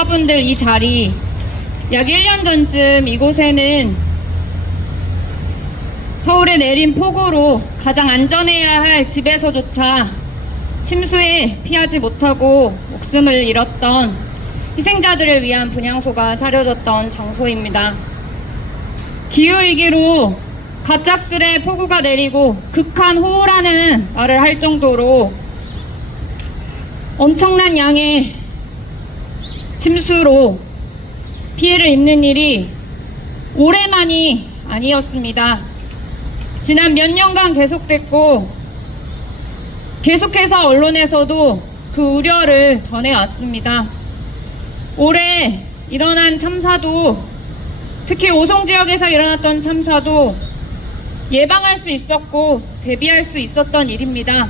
화분들 이 자리, 약 1년 전쯤 이곳에는 서울에 내린 폭우로 가장 안전해야 할 집에서조차 침수에 피하지 못하고 목숨을 잃었던 희생자들을 위한 분향소가 차려졌던 장소입니다. 기후위기로 갑작스레 폭우가 내리고 극한 호우라는 말을 할 정도로 엄청난 양의 침수로 피해를 입는 일이 올해만이 아니었습니다. 지난 몇 년간 계속됐고 계속해서 언론에서도 그 우려를 전해왔습니다. 올해 일어난 참사도, 특히 오송 지역에서 일어났던 참사도 예방할 수 있었고 대비할 수 있었던 일입니다.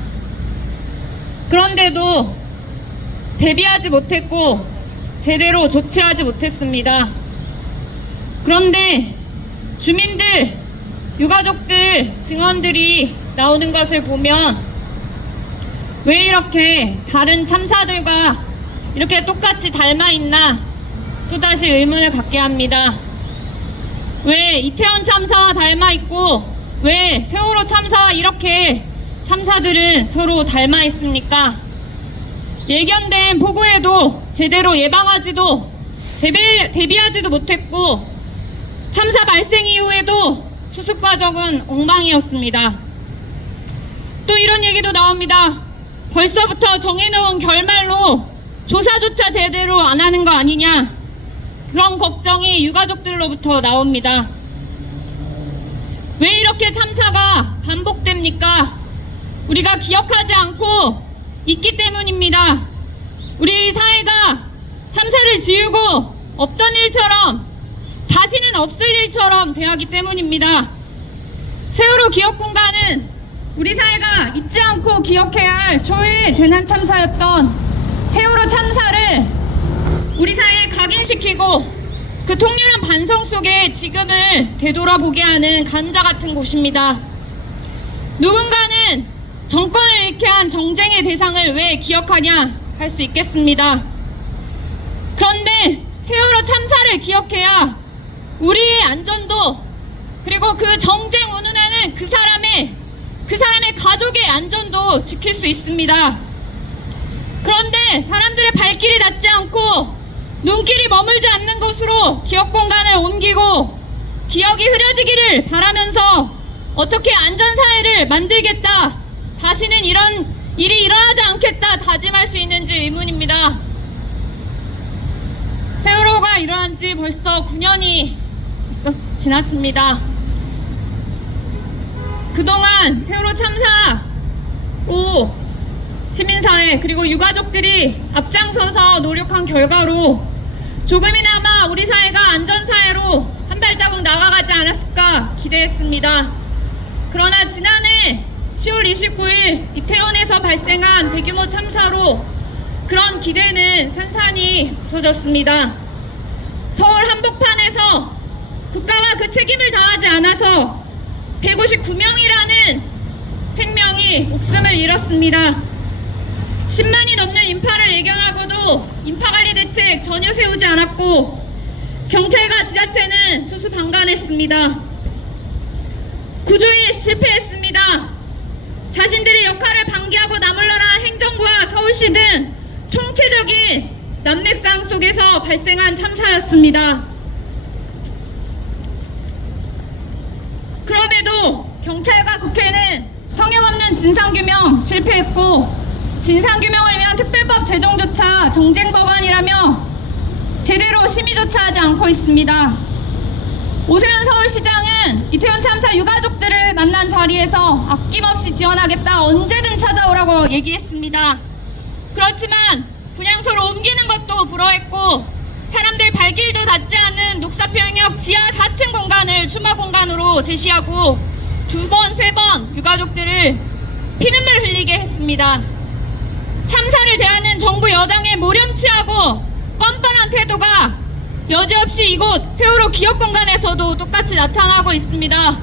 그런데도 대비하지 못했고 제대로 조치하지 못했습니다. 그런데 주민들, 유가족들, 증언들이 나오는 것을 보면 왜 이렇게 다른 참사들과 이렇게 똑같이 닮아있나 또다시 의문을 갖게 합니다. 왜 이태원 참사와 닮아있고 왜 세월호 참사와 이렇게 참사들은 서로 닮아있습니까? 예견된 폭우에도 제대로 예방하지도 대비하지도 못했고 참사 발생 이후에도 수습 과정은 엉망이었습니다. 또 이런 얘기도 나옵니다. 벌써부터 정해놓은 결말로 조사조차 제대로 안 하는 거 아니냐, 그런 걱정이 유가족들로부터 나옵니다. 왜 이렇게 참사가 반복됩니까? 우리가 기억하지 않고 있기 때문입니다. 우리 사회가 참사를 지우고 없던 일처럼, 다시는 없을 일처럼 대하기 때문입니다. 세월호 기억공간은 우리 사회가 잊지 않고 기억해야 할 초유의 재난참사였던 세월호 참사를 우리 사회에 각인시키고 그 통렬한 반성 속에 지금을 되돌아보게 하는 간자 같은 곳입니다. 누군가는 정권을 잃게 한 정쟁의 대상을 왜 기억하냐 할 수 있겠습니다. 그런데 세월호 참사를 기억해야 우리의 안전도, 그리고 그 정쟁 운운하는 그 사람의 가족의 안전도 지킬 수 있습니다. 그런데 사람들의 발길이 닿지 않고 눈길이 머물지 않는 곳으로 기억 공간을 옮기고 기억이 흐려지기를 바라면서 어떻게 안전사회를 만들겠다, 다시는 이런 일이 일어나지 않겠다 다짐할 수 있는지 의문입니다. 세월호가 일어난 지 벌써 9년이 지났습니다. 그동안 세월호 참사로 시민사회 그리고 유가족들이 앞장서서 노력한 결과로 조금이나마 우리 사회가 안전사회로 한 발자국 나아가지 않았을까 기대했습니다. 그러나 지난해 10월 29일 이태원에서 발생한 대규모 참사로 그런 기대는 산산이 부서졌습니다. 서울 한복판에서 국가가 그 책임을 다하지 않아서 159명이라는 생명이 목숨을 잃었습니다. 10만이 넘는 인파를 예견하고도 인파관리 대책 전혀 세우지 않았고 경찰과 지자체는 수수방관했습니다. 구조에 실패했습니다. 자신들의 역할을 방기하고 나몰라라 행정부와 서울시 등 총체적인 난맥상 속에서 발생한 참사였습니다. 그럼에도 경찰과 국회는 성역 없는 진상규명 실패했고 진상규명을 위한 특별법 제정조차 정쟁법안이라며 제대로 심의조차 하지 않고 있습니다. 오세훈 서울시장은 이태원 참사 유가족들을 만난 자리에서 아낌없이 지원하겠다, 언제든 찾아오라고 얘기했습니다. 그렇지만 분향소로 옮기는 것도 불허했고 사람들 발길도 닿지 않는 녹사평역 지하 4층 공간을 추모 공간으로 제시하고 2번, 3번 유가족들을 피눈물 흘리게 했습니다. 참사를 대하는 정부 여당의 모렴치하고 뻔뻔한 태도가 여지없이 이곳 세월호 기억공간에서도 똑같이 나타나고 있습니다.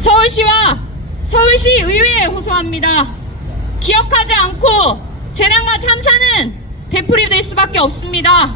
서울시와 서울시 의회에 호소합니다. 기억하지 않고 재난과 참사는 되풀이될 수밖에 없습니다.